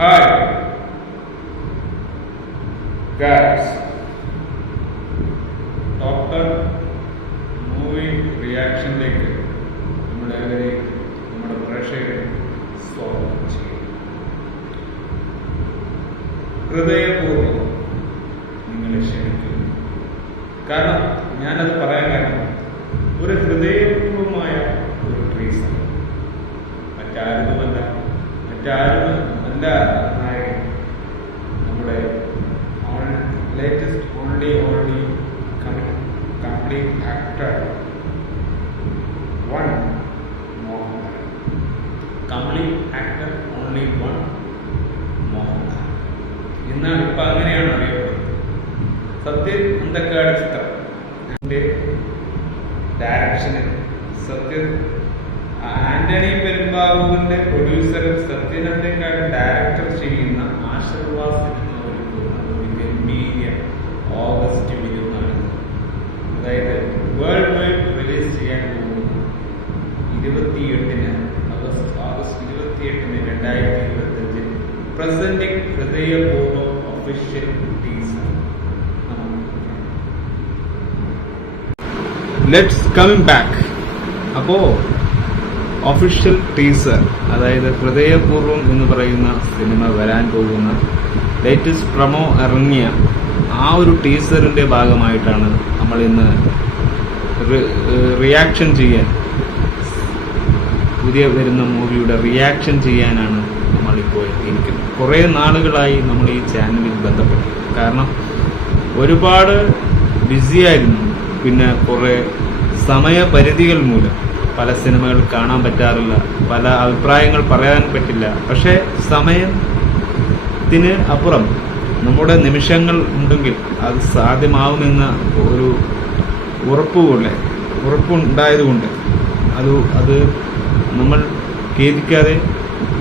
Hi, guys. Doctor movie റിയാക്ഷനിലേക്ക് നമ്മളെവരെയും നമ്മുടെ പ്രേക്ഷകരെ സ്വാഗതം ചെയ്യും ഹൃദയപൂർവം നിങ്ങളെ ക്ഷണിക്കുന്നു. കാരണം ഞാനത് പറയാൻ കാരണം ഒരു ഹൃദയപൂർവമായ ഒരു ട്രീസൺ മറ്റാരുമല്ല. മറ്റാരും അല്ല നായകൻ? നമ്മുടെ latest only only complete actor one Mohanlal complete actor only one Mohanlal എന്നാണ് ഇപ്പൊ അങ്ങനെയാണ് അറിയപ്പെടുന്നത് സത്യൻ അന്തക്കാട് ചിത്രം? എന്റെ ഡയറക്ഷനിൽ സത്യൻ ആന്റണി പെരുമ്പാവൂരിന്റെ പ്രൊഡ്യൂസറും സത്യൻ ഡയറക്ടർ ചെയ്യുന്ന ആശീർവാസ് എന്ന ഒരു ഗംഭീര ഓഗസ്റ്റ് ഇരുന്നാണ് അതായത് വേൾഡ് വൈഡ് റിലീസ് ചെയ്യാൻ പോകുന്ന. ഇരുപത്തിയെട്ടിന് ഓഗസ്റ്റ് ഓഗസ്റ്റ് ഇരുപത്തിയെട്ടിന് രണ്ടായിരത്തി ഇരുപത്തി അഞ്ചിൽ presenting Hridayapoorvam official teaser let's come back അപ്പോ ഒഫീഷ്യൽ ടീസർ അതായത് ഹൃദയപൂർവം എന്ന് പറയുന്ന സിനിമ വരാൻ പോകുന്ന ലേറ്റസ്റ്റ് പ്രമോ ഇറങ്ങിയ ആ ഒരു ടീസറിന്റെ ഭാഗമായിട്ടാണ് നമ്മൾ ഇന്ന് റിയാക്ഷൻ ചെയ്യാൻ പുതിയ വരുന്ന മൂവിയുടെ റിയാക്ഷൻ ചെയ്യാനാണ് നമ്മളിപ്പോൾ എത്തിയിരിക്കുന്നത്. കുറേ നാളുകളായി നമ്മൾ ഈ ചാനലിൽ ബന്ധപ്പെട്ടു കാരണം ഒരുപാട് ബിസിയായിരുന്നു പിന്നെ കുറേ സമയപരിധികൾ മൂലം. പല സിനിമകൾ കാണാൻ പറ്റാറില്ല. പല അഭിപ്രായങ്ങൾ പറയാൻ പറ്റില്ല. പക്ഷേ സമയത്തിന് അപ്പുറം നമ്മുടെ നിമിഷങ്ങൾ ഉണ്ടെങ്കിൽ അത് സാധ്യമാവുമെന്ന ഒരു ഉറപ്പുപോലെ ഉറപ്പുണ്ടായതുകൊണ്ട് അത് അത് നമ്മൾ ഖേദിക്കാതെ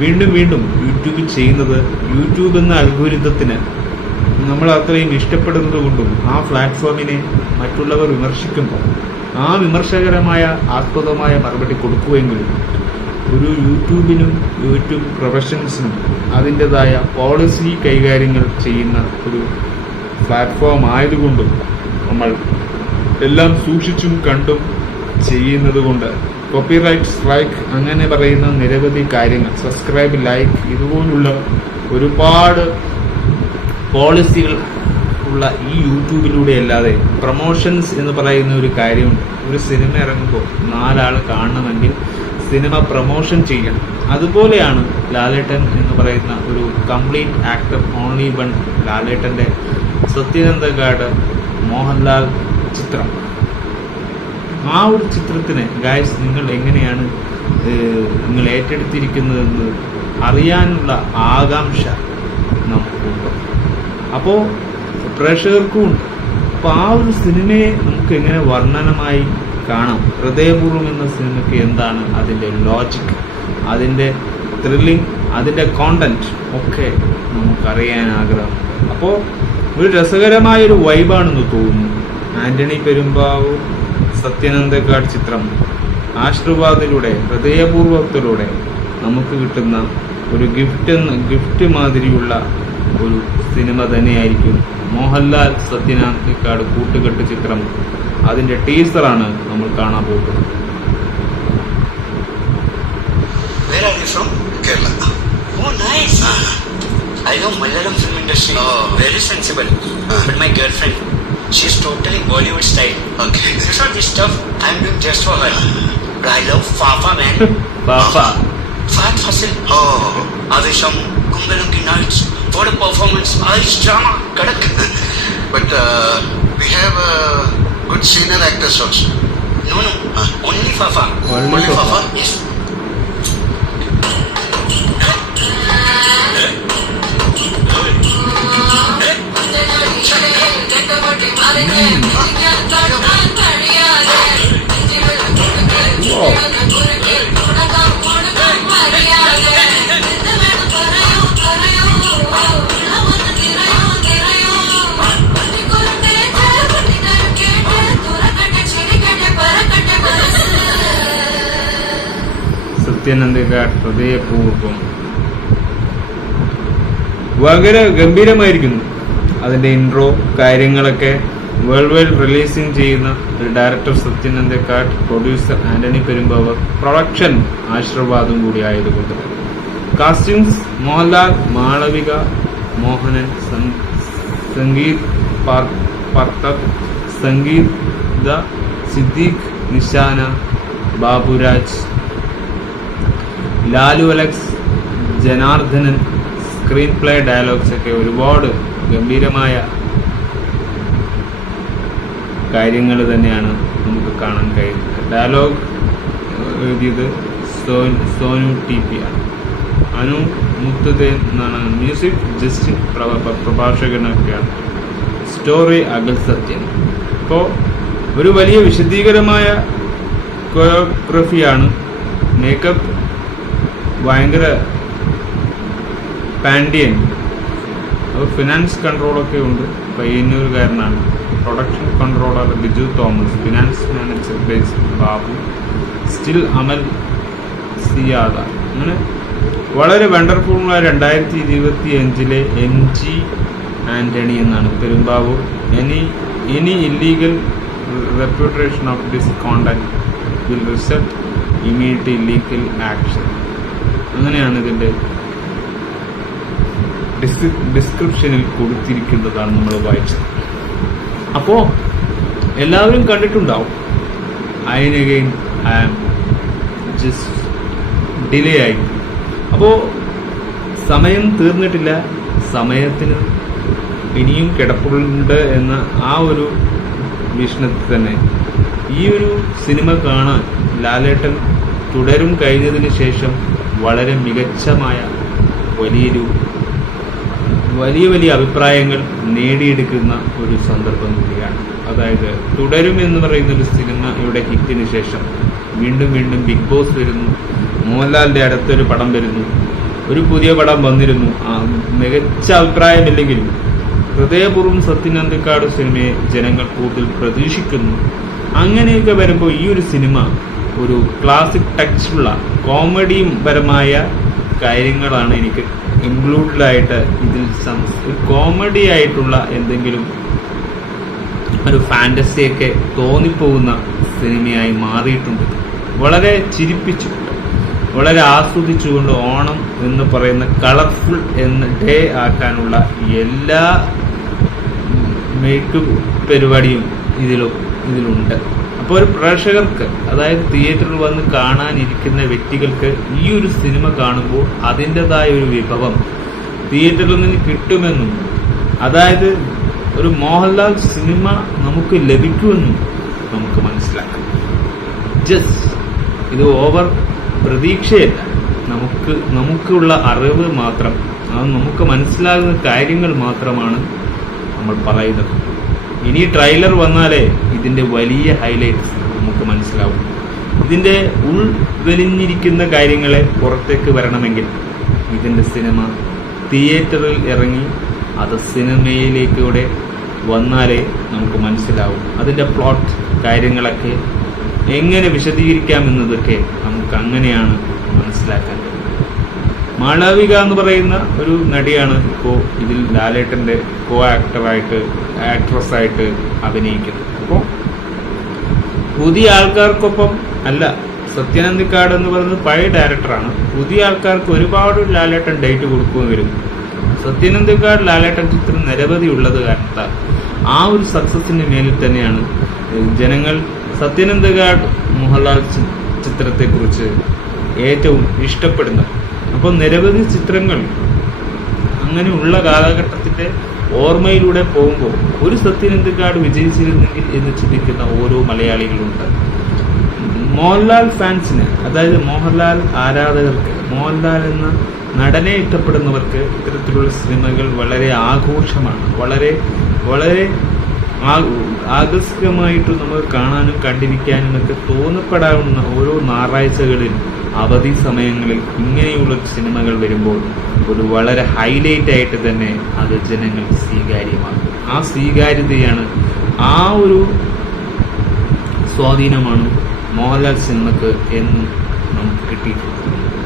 വീണ്ടും വീണ്ടും യൂട്യൂബ് ചെയ്യുന്നത് യൂട്യൂബ് എന്ന അൽഗോരിതത്തിന് നമ്മൾ അത്രയും ഇഷ്ടപ്പെടുന്നത് കൊണ്ടും ആ പ്ലാറ്റ്ഫോമിനെ മറ്റുള്ളവർ വിമർശിക്കുമ്പോൾ ആ വിമർശകരമായ ആസ്പദമായ മറുപടി കൊടുക്കുമെങ്കിലും ഒരു യൂട്യൂബിനും യൂട്യൂബ് പ്രൊഫഷൻസിനും അതിന്റെതായ പോളിസി കൈകാര്യങ്ങൾ ചെയ്യുന്ന ഒരു പ്ലാറ്റ്ഫോം ആയതുകൊണ്ടും നമ്മൾ എല്ലാം സൂക്ഷിച്ചും കണ്ടും ചെയ്യുന്നത് കൊണ്ട് കോപ്പിറൈറ്റ് സ്ട്രൈക്ക് അങ്ങനെ പറയുന്ന നിരവധി കാര്യങ്ങൾ സബ്സ്ക്രൈബ് ലൈക്ക് ഇതുപോലുള്ള ഒരുപാട് പോളിസികൾ ഉള്ള ഈ യൂട്യൂബിലൂടെ അല്ലാതെ പ്രൊമോഷൻസ് എന്ന് പറയുന്ന ഒരു കാര്യമുണ്ട് ഒരു സിനിമ ഇറങ്ങുമ്പോൾ നാലാൾ കാണണമെങ്കിൽ സിനിമ പ്രൊമോഷൻ ചെയ്യണം. അതുപോലെയാണ് ലാലേട്ടൻ എന്ന് പറയുന്ന ഒരു കംപ്ലീറ്റ് ആക്ടർ ഓൺലി വൺ ലാലേട്ടന്റെ സത്യനന്ദഗാഡ് മോഹൻലാൽ ചിത്രം. ആ ഒരു ചിത്രത്തിന് ഗായ്സ് നിങ്ങൾ എങ്ങനെയാണ് നിങ്ങൾ ഏറ്റെടുത്തിരിക്കുന്നതെന്ന് അറിയാനുള്ള ആകാംക്ഷ നമുക്കുണ്ട്. അപ്പോൾ പ്രേക്ഷകർക്കും ഉണ്ട് അപ്പോൾ ആ ഒരു സിനിമയെ നമുക്ക് എങ്ങനെ വർണനമായി കാണാം? ഹൃദയപൂർവം എന്ന സിനിമയ്ക്ക് എന്താണ് അതിന്റെ ലോജിക് അതിന്റെ ത്രില്ലിംഗ് അതിന്റെ കോണ്ടന്റ് ഒക്കെ നമുക്കറിയാൻ ആഗ്രഹം. അപ്പോൾ ഒരു രസകരമായ ഒരു വൈബാണെന്ന് തോന്നുന്നു. ആന്റണി പെരുമ്പാവൂർ സത്യനന്ദക്കാട് ചിത്രം ആശീർവാദിലൂടെ ഹൃദയപൂർവത്തിലൂടെ നമുക്ക് കിട്ടുന്ന ഒരു ഗിഫ്റ്റ് ഗിഫ്റ്റ് മാതിരിയുള്ള ഒരു സിനിമ തന്നെയായിരിക്കും മോഹൻലാൽ സത്യനാഥിക്കാട് കൂട്ടുകെട്ട് ചിത്രം അതിന്റെ ടീസറാണ് നമ്മൾ കാണാൻ പോകുന്നത് Where are you from? Kerala. Oh, nice. Ah. I know Malayalam film industry. Oh. Very sensible. Uh. But my girlfriend, she's totally Bollywood style. Okay. This all this stuff I'm doing just for her. But I love Fafa, man. Fafa. Fat Fasil. Oh. Avisham, Kumbalam Nights. What a performance. Irish drama. Kadak. But uh, we have uh, good senior actors also. No, no. Ah. Only Fafa. Only Only Fafa. Fafa? Yes. Sathyan Anthikad ഹൃദയപൂർവം വളരെ ഗംഭീരമായിരിക്കുന്നു. അതിന്റെ intro കാര്യങ്ങളൊക്കെ world wide releasing ചെയ്യുന്ന ഒരു director Sathyan Anthikad producer Antony Perumbavoor production Aashirvad കൂടി ആയതുകൊണ്ട് castings Mohanlal Malavika Mohanan Sangeeth പാർ- Prathap Sangeetha Siddique Nishan Baburaj Lalu Alex Janardhanan screen play dialogues ഒക്കെ ഒരുപാട് ഗംഭീരമായ കാര്യങ്ങൾ തന്നെയാണ് നമുക്ക് കാണാൻ കഴിയുന്നത്. ഡയലോഗ് എഴുതിയത് സോ- സോനു ടി പി ആണ്. അനു മുത്തുദേൻ എന്നാണ് മ്യൂസിക് ജസ്റ്റിൻ പ്രഭ- പ്രഭാഷകനൊക്കെയാണ്. സ്റ്റോറി അകൽ സത്യൻ ഇപ്പോൾ ഒരു വലിയ വിശദീകരമായ കൊറിയോഗ്രഫിയാണ് മേക്കപ്പ് ഭയങ്കര പാൻഡിയൻ. അപ്പോൾ ഫിനാൻസ് കൺട്രോളൊക്കെ ഉണ്ട്. പയ്യന്നൂരുകാരനാണ് production controller Biju Thomas. Finance manager base Babu. Still Amal Siyad. അങ്ങനെ വളരെ വണ്ടർഫുള്ള രണ്ടായിരത്തി ഇരുപത്തി അഞ്ചിലെ എം ജി ആന്റണി എന്നാണ് Perumbavoor. Any any illegal reputation of this contact will result immediate illegal action അങ്ങനെയാണ് ഇതിന്റെ ഡിസ്ക്രിപ്ഷനിൽ കൊടുത്തിരിക്കുന്നതാണ് നമ്മൾ വായിച്ചത്. അപ്പോൾ എല്ലാവരും കണ്ടിട്ടുണ്ടാവും. അയനഗെയിൻ ഐ ആം ജസ്റ്റ് ഡിലേ ആയി അപ്പോൾ സമയം തീർന്നിട്ടില്ല. സമയത്തിന് ഇനിയും കിടപ്പുണ്ട് എന്ന ആ ഒരു വീക്ഷണത്തിൽ തന്നെ ഈ ഒരു സിനിമ കാണാൻ ലാലേട്ടൻ തുടരും കഴിഞ്ഞതിന് ശേഷം വളരെ മികച്ചമായ വലിയൊരു വലിയ വലിയ അഭിപ്രായങ്ങൾ നേടിയെടുക്കുന്ന ഒരു സന്ദർഭം കൂടിയാണ്. അതായത് തുടരും എന്ന് പറയുന്ന ഒരു സിനിമയുടെ ഹിറ്റിന് ശേഷം വീണ്ടും വീണ്ടും ബിഗ് ബോസ് വരുന്നു മോഹൻലാലിന്റെ അടുത്തൊരു പടം വരുന്നു ഒരു പുതിയ പടം വന്നിരുന്നു. മികച്ച അഭിപ്രായമില്ലെങ്കിലും ഹൃദയപൂർവം സത്യനന്ദിക്കാട് സിനിമയെ ജനങ്ങൾ കൂടുതൽ പ്രതീക്ഷിക്കുന്നു. അങ്ങനെയൊക്കെ വരുമ്പോൾ ഈ ഒരു സിനിമ ഒരു ക്ലാസിക് ടച്ചുള്ള കോമഡിയും പരമായ കാര്യങ്ങളാണ് എനിക്ക് ഇൻക്ലൂഡഡ് ആയിട്ട് ഇതിൽ കോമഡി ആയിട്ടുള്ള എന്തെങ്കിലും ഒരു ഫാന്റസിയൊക്കെ തോന്നിപ്പോകുന്ന സിനിമയായി മാറിയിട്ടുണ്ട്. വളരെ ചിരിപ്പിച്ചുകൊണ്ട് വളരെ ആസ്വദിച്ചുകൊണ്ട് ഓണം എന്ന് പറയുന്ന കളർഫുൾ എന്ന ഡേ ആക്കാനുള്ള എല്ലാ മേക്കപ്പ് പരിപാടിയും ഇതിലും ഇതിലുണ്ട്. അപ്പോൾ ഒരു പ്രേക്ഷകർക്ക് അതായത് തിയേറ്ററിൽ വന്ന് കാണാനിരിക്കുന്ന വ്യക്തികൾക്ക് ഈ ഒരു സിനിമ കാണുമ്പോൾ അതിന്റെതായ ഒരു വിഭവം തിയേറ്ററിൽ നിന്ന് കിട്ടുമെന്നും അതായത് ഒരു മോഹൻലാൽ സിനിമ നമുക്ക് ലഭിക്കുമെന്നും നമുക്ക് മനസ്സിലാക്കാം. ജസ്റ്റ് ഇത് ഓവർ പ്രതീക്ഷയല്ല. നമുക്ക് നമുക്കുള്ള അറിവ് മാത്രം അത് നമുക്ക് മനസ്സിലാകുന്ന കാര്യങ്ങൾ മാത്രമാണ് നമ്മൾ പറയുന്നത്. ഇനി ട്രെയിലർ വന്നാലേ ഇതിന്റെ വലിയ ഹൈലൈറ്റ്സ് നമുക്ക് മനസ്സിലാവും. ഇതിന്റെ ഉൾവലിഞ്ഞിരിക്കുന്ന കാര്യങ്ങളെ പുറത്തേക്ക് വരണമെങ്കിൽ ഇതിന്റെ സിനിമ തിയേറ്ററിൽ ഇറങ്ങി അത് സിനിമയിലേക്കൂടെ വന്നാലേ നമുക്ക് മനസ്സിലാവും. അതിന്റെ പ്ലോട്ട് കാര്യങ്ങളൊക്കെ എങ്ങനെ വിശദീകരിക്കാമെന്നതൊക്കെ നമുക്ക് അങ്ങനെയാണ് മനസ്സിലാക്കാൻ മാളവിക എന്ന് പറയുന്ന ഒരു നടിയാണ് ഇപ്പോൾ ഇതിൽ ലാലേട്ടന്റെ കോ ആക്ടറായിട്ട് ആക്ട്രസ്സായിട്ട് അഭിനയിക്കുന്നത്. അപ്പോൾ പുതിയ ആൾക്കാർക്കൊപ്പം അല്ല സത്യനന്ദിക്കാട് എന്ന് പറയുന്നത് പഴയ ഡയറക്ടറാണ് പുതിയ ആൾക്കാർക്ക് ഒരുപാട് ലാലേട്ടൻ ഡേറ്റ് കൊടുക്കുകയും വരും സത്യനന്ദിക്കാട് ലാലേട്ടൻ ചിത്രം നിരവധി ഉള്ളത് കാരണത്താൽ ആ ഒരു സക്സസിന് മേലിൽ തന്നെയാണ് ജനങ്ങൾ സത്യനന്ദഗാഡ് മോഹൻലാൽ ചിത്രത്തെക്കുറിച്ച് ഏറ്റവും ഇഷ്ടപ്പെടുന്നത്. അപ്പോൾ നിരവധി ചിത്രങ്ങൾ അങ്ങനെയുള്ള കാലഘട്ടത്തിന്റെ ഓർമ്മയിലൂടെ പോകുമ്പോൾ ഒരു സത്യനന്ദിക്കാട് വിജയിച്ചിരുന്നെങ്കിൽ എന്ന് ചിന്തിക്കുന്ന ഓരോ മലയാളികളുണ്ട്. മോഹൻലാൽ ഫാൻസിന് അതായത് മോഹൻലാൽ ആരാധകർക്ക് മോഹൻലാൽ എന്ന നടനെ ഇഷ്ടപ്പെടുന്നവർക്ക് ഇത്തരത്തിലുള്ള സിനിമകൾ വളരെ ആഘോഷമാണ്. വളരെ വളരെ ആകസ്മികമായിട്ട് നമുക്ക് കാണാനും കണ്ടിരിക്കാനും ഒക്കെ തോന്നപ്പെടാവുന്ന ഓരോ ഞായറാഴ്ചകളിൽ അവധി സമയങ്ങളിൽ ഇങ്ങനെയുള്ള സിനിമകൾ വരുമ്പോൾ ഒരു വളരെ ഹൈലൈറ്റ് ആയിട്ട് തന്നെ അത് ജനങ്ങൾ സ്വീകാര്യമാണ് ആ സ്വീകാര്യതയാണ് ആ ഒരു സ്വാധീനമാണ് മോഹൻലാൽ സിനിമക്ക് എന്നും നമുക്ക് കിട്ടിയിട്ടുള്ളത്.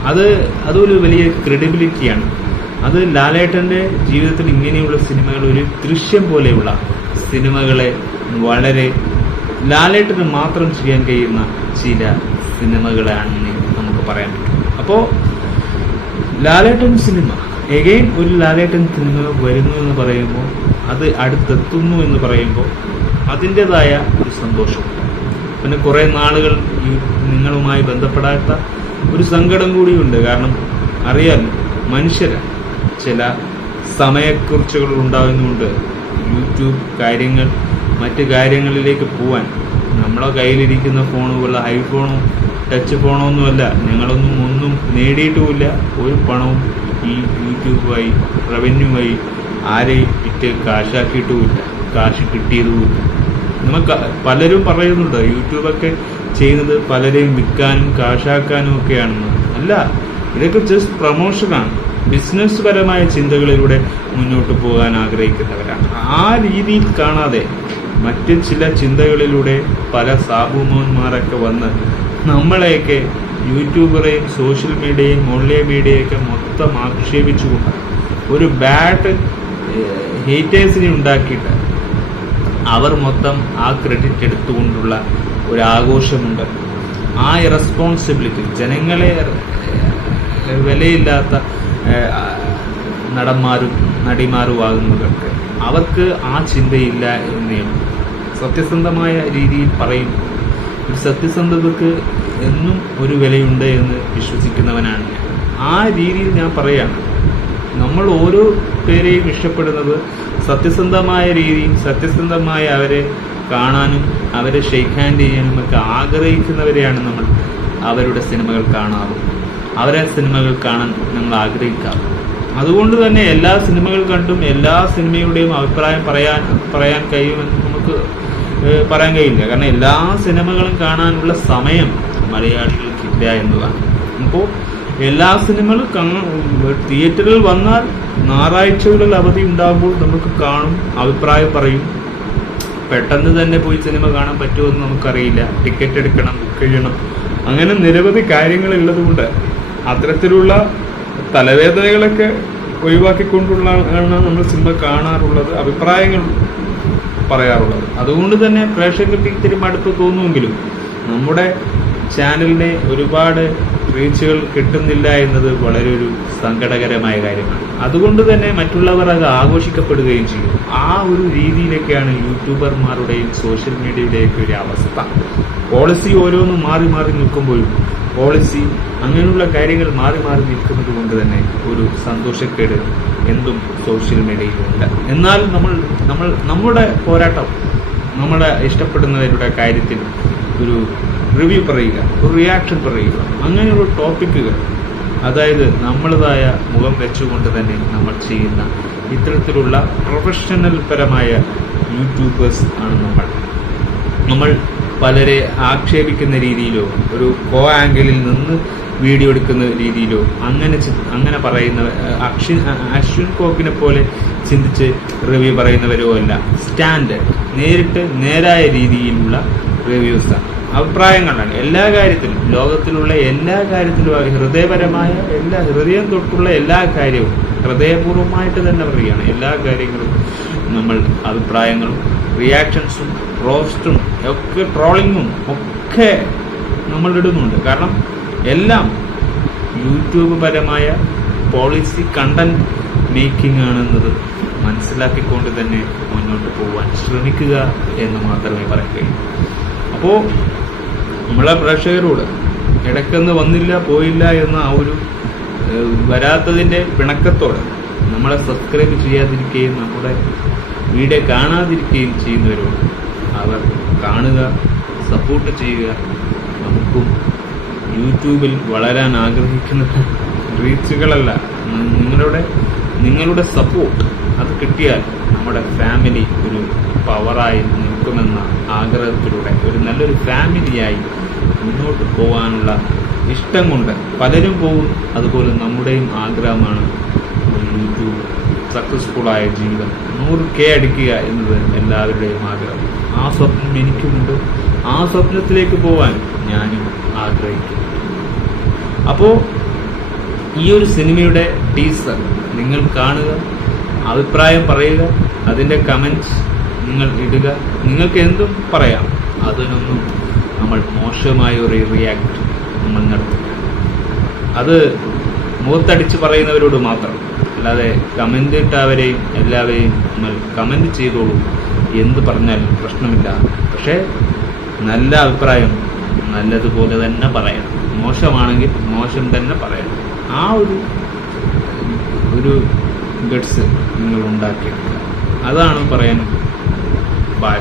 അത് അതൊരു വലിയ ക്രെഡിബിലിറ്റിയാണ് അത് ലാലേട്ടന്റെ ജീവിതത്തിൽ ഇങ്ങനെയുള്ള സിനിമകൾ ഒരു ദൃശ്യം പോലെയുള്ള സിനിമകളെ വളരെ ലാലേട്ടന് മാത്രം ചെയ്യാൻ കഴിയുന്ന ചില സിനിമകളാണെന്ന് നമുക്ക് പറയാൻ പറ്റും. അപ്പോൾ ലാലേട്ടൻ സിനിമ എഗെയിൻ ഒരു ലാലേട്ടൻ സിനിമ വരുന്നു എന്ന് പറയുമ്പോൾ അത് അടുത്തെത്തുന്നു എന്ന് പറയുമ്പോൾ അതിന്റെതായ ഒരു സന്തോഷം. പിന്നെ കുറേ നാളുകൾ ഈ നിങ്ങളുമായി ബന്ധപ്പെടാത്ത ഒരു സങ്കടം കൂടിയുണ്ട്. കാരണം അറിയാം മനുഷ്യര ചില സമയക്കുറിച്ചുകൾ ഉണ്ടാകുന്നുണ്ട് യൂട്യൂബ് കാര്യങ്ങൾ മറ്റ് കാര്യങ്ങളിലേക്ക് പോവാൻ. നമ്മളെ കയ്യിലിരിക്കുന്ന ഫോണുകൾ ഐഫോണോ ടച്ച് ഫോണൊന്നുമല്ല ഞങ്ങളൊന്നും ഒന്നും നേടിയിട്ടുമില്ല. ഒരു പണവും ഈ യൂട്യൂബുമായി റവന്യൂ വഴി ആരെയും വിറ്റ് കാശാക്കിയിട്ടുമില്ല. കാശ് കിട്ടിയതുമില്ല. നമുക്ക് പലരും പറയുന്നുണ്ട് യൂട്യൂബൊക്കെ ചെയ്യുന്നത് പലരെയും വിൽക്കാനും കാശാക്കാനും ഒക്കെയാണെന്ന്. അല്ല ഇതൊക്കെ ജസ്റ്റ് പ്രൊമോഷനാണ്. ബിസിനസ് പരമായ ചിന്തകളിലൂടെ മുന്നോട്ട് പോകാൻ ആഗ്രഹിക്കുന്നവരാണ്. ആ രീതിയിൽ കാണാതെ മറ്റ് ചില ചിന്തകളിലൂടെ പല സാബുമോന്മാരൊക്കെ വന്ന് നമ്മളെയൊക്കെ യൂട്യൂബറെയും സോഷ്യൽ മീഡിയയും ഓൺലൈൻ മീഡിയയൊക്കെ മൊത്തം ആക്ഷേപിച്ചുകൊണ്ട് ഒരു ബാഡ് ഹേറ്റേഴ്സിനെ ഉണ്ടാക്കിയിട്ട് അവർ മൊത്തം ആ ക്രെഡിറ്റ് എടുത്തുകൊണ്ടുള്ള ഒരു ആഘോഷമുണ്ട് ആ ഇറസ്പോൺസിബിലിറ്റി ജനങ്ങളെ വിലയില്ലാത്ത നടന്മാരും നടിമാരുമാകുന്നവർക്ക് അവർക്ക് ആ ചിന്തയില്ല എന്നേ. സത്യസന്ധമായ രീതിയിൽ പറയും ഒരു സത്യസന്ധതക്ക് എന്നും ഒരു വിലയുണ്ട് എന്ന് വിശ്വസിക്കുന്നവനാണ് ഞാൻ. ആ രീതിയിൽ ഞാൻ പറയാണ് നമ്മൾ ഓരോ പേരെയും ഇഷ്ടപ്പെടുന്നത് സത്യസന്ധമായ രീതിയിൽ സത്യസന്ധമായ അവരെ കാണാനും അവരെ ഷെയ്ക്ക് ഹാൻഡ് ചെയ്യാനും ഒക്കെ ആഗ്രഹിക്കുന്നവരെയാണ് നമ്മൾ അവരുടെ സിനിമകൾ കാണാറ്. അവരെ സിനിമകൾ കാണാൻ നമ്മൾ ആഗ്രഹിക്കാറ്. അതുകൊണ്ട് തന്നെ എല്ലാ സിനിമകൾ കണ്ടും എല്ലാ സിനിമയുടെയും അഭിപ്രായം പറയാൻ പറയാൻ കഴിയുമെന്ന് നമുക്ക് പറയാൻ കഴിയില്ല. കാരണം എല്ലാ സിനിമകളും കാണാനുള്ള സമയം മലയാളികൾക്കില്ല എന്നതാണ്. അപ്പോൾ എല്ലാ സിനിമകളും തിയേറ്ററിൽ വന്നാൽ ഞായറാഴ്ചകളിൽ അവധി ഉണ്ടാകുമ്പോൾ നമുക്ക് കാണും അഭിപ്രായം പറയും. പെട്ടെന്ന് തന്നെ പോയി സിനിമ കാണാൻ പറ്റുമെന്ന് നമുക്കറിയില്ല. ടിക്കറ്റ് എടുക്കണം ബുക്ക് ചെയ്യണം. അങ്ങനെ നിരവധി കാര്യങ്ങൾ ഉള്ളതുകൊണ്ട് അത്തരത്തിലുള്ള തലവേദനകളൊക്കെ ഒഴിവാക്കിക്കൊണ്ടുള്ള നമ്മൾ സിനിമ കാണാറുള്ളത്. അഭിപ്രായങ്ങൾ പറയാറുള്ളത്. അതുകൊണ്ട് തന്നെ പ്രേക്ഷകർക്ക് ഇത്തിരി മടുപ്പ് തോന്നുമെങ്കിലും നമ്മുടെ ചാനലിനെ ഒരുപാട് റീച്ചുകൾ കിട്ടുന്നില്ല എന്നത് വളരെ ഒരു സങ്കടകരമായ കാര്യമാണ്. അതുകൊണ്ട് തന്നെ മറ്റുള്ളവർ അത് ആഘോഷിക്കപ്പെടുകയും ചെയ്യും. ആ ഒരു രീതിയിലൊക്കെയാണ് യൂട്യൂബർമാരുടെയും സോഷ്യൽ മീഡിയയുടെയൊക്കെ ഒരു അവസ്ഥ. പോളിസി ഓരോന്നും മാറി മാറി നിൽക്കുമ്പോഴും പോളിസി അങ്ങനെയുള്ള കാര്യങ്ങൾ മാറി മാറി നിൽക്കുന്നത് കൊണ്ട് തന്നെ ഒരു സന്തോഷക്കേട് എന്തും സോഷ്യൽ മീഡിയയിലുണ്ട് എന്നാൽ നമ്മൾ നമ്മൾ നമ്മുടെ പോരാട്ടം നമ്മളെ ഇഷ്ടപ്പെടുന്നവരുടെ കാര്യത്തിൽ ഒരു റിവ്യൂ പറയുക ഒരു റിയാക്ഷൻ പറയുക അങ്ങനെയുള്ള ടോപ്പിക്കുകൾ അതായത് നമ്മളതായ മുഖം വെച്ചുകൊണ്ട് തന്നെ നമ്മൾ ചെയ്യുന്ന ഇത്തരത്തിലുള്ള പ്രൊഫഷണൽ പരമായ യൂട്യൂബേഴ്സ് ആണ് നമ്മൾ. നമ്മൾ പലരെ ആക്ഷേപിക്കുന്ന രീതിയിലോ ഒരു കോ ആംഗിളിൽ നിന്ന് വീഡിയോ എടുക്കുന്ന രീതിയിലോ അങ്ങനെ അങ്ങനെ പറയുന്ന അക്ഷിൻ അശ്വിൻ കോക്കിനെ പോലെ ചിന്തിച്ച് റിവ്യൂ പറയുന്നവരോ അല്ല. സ്റ്റാൻഡേർഡ് നേരിട്ട് നേരായ രീതിയിലുള്ള റിവ്യൂസാണ് അഭിപ്രായങ്ങളാണ്. എല്ലാ കാര്യത്തിലും ലോകത്തിലുള്ള എല്ലാ കാര്യത്തിലും ഹൃദയപരമായ എല്ലാ ഹൃദയം തൊട്ടുള്ള എല്ലാ കാര്യവും ഹൃദയപൂർവമായിട്ട് തന്നെ പറയുകയാണ്. എല്ലാ കാര്യങ്ങളും നമ്മൾ അഭിപ്രായങ്ങളും റിയാക്ഷൻസും റോസ്റ്റും ഒക്കെ ട്രോളിങ്ങും ഒക്കെ നമ്മൾ ഇടുന്നുണ്ട് കാരണം എല്ലാം യൂട്യൂബ് പരമായ പോളിസി കണ്ടന്റ് മേക്കിംഗ് ആണെന്നത് മനസ്സിലാക്കിക്കൊണ്ട് തന്നെ മുന്നോട്ട് പോകാൻ ശ്രമിക്കുക എന്ന് മാത്രമേ കഴിയൂ അപ്പോൾ നമ്മളെ പ്രേക്ഷകരോട് ഇടയ്ക്കൊന്ന് വന്നില്ല പോയില്ല എന്ന ആ ഒരു വരാത്തതിന്റെ പിണക്കത്തോടെ നമ്മളെ സബ്സ്ക്രൈബ് ചെയ്യാതിരിക്കുകയും നമ്മുടെ വീഡിയോ കാണാതിരിക്കുകയും ചെയ്യുന്നവരോട് അവർ കാണുക സപ്പോർട്ട് ചെയ്യുക. നമുക്കും യൂട്യൂബിൽ വളരാൻ ആഗ്രഹിക്കുന്ന റീച്ചുകളല്ല നിങ്ങളുടെ നിങ്ങളുടെ സപ്പോർട്ട് അത് കിട്ടിയാൽ നമ്മുടെ ഫാമിലി ഒരു പവറായി നിൽക്കുമെന്ന ആഗ്രഹത്തിലൂടെ ഒരു നല്ലൊരു ഫാമിലിയായി മുന്നോട്ട് പോകാനുള്ള ഇഷ്ടം കൊണ്ട് പലരും പോകും. അതുപോലെ നമ്മുടെയും ആഗ്രഹമാണ് യൂട്യൂബ് സക്സസ്ഫുള്ളായ ജീവിതം. നൂറ് കെ അടിക്കുക എന്നത് എല്ലാവരുടെയും ആഗ്രഹം. ആ സ്വപ്നം എനിക്കുമുണ്ട്. ആ സ്വപ്നത്തിലേക്ക് പോകാൻ ഞാനും ആഗ്രഹിക്കുന്നു. അപ്പോൾ ഈ ഒരു സിനിമയുടെ ടീസർ നിങ്ങൾ കാണുക അഭിപ്രായം പറയുക അതിന്റെ കമന്റ്സ് നിങ്ങൾ ഇടുക. നിങ്ങൾക്ക് എന്തും പറയാം. അതിനൊന്നും നമ്മൾ മോശമായ ഒരു റിയാക്ട് നമ്മൾ നടത്തും. അത് മുഖത്തടിച്ച് പറയുന്നവരോട് മാത്രം. അല്ലാതെ കമന്റ് ഇട്ടവരെയും എല്ലാവരെയും നമ്മൾ കമന്റ് ചെയ്തോളൂ. എന്ത് പറഞ്ഞാലും പ്രശ്നമില്ല. പക്ഷേ നല്ല അഭിപ്രായം നല്ലതുപോലെ തന്നെ പറയണം. മോശമാണെങ്കിൽ മോശം തന്നെ പറയണം ആ ഒരു ഒരു ഗഡ്സ് നിങ്ങൾ ഉണ്ടാക്കിയെടുക്കുക അതാണ് പറയാൻ ബൈ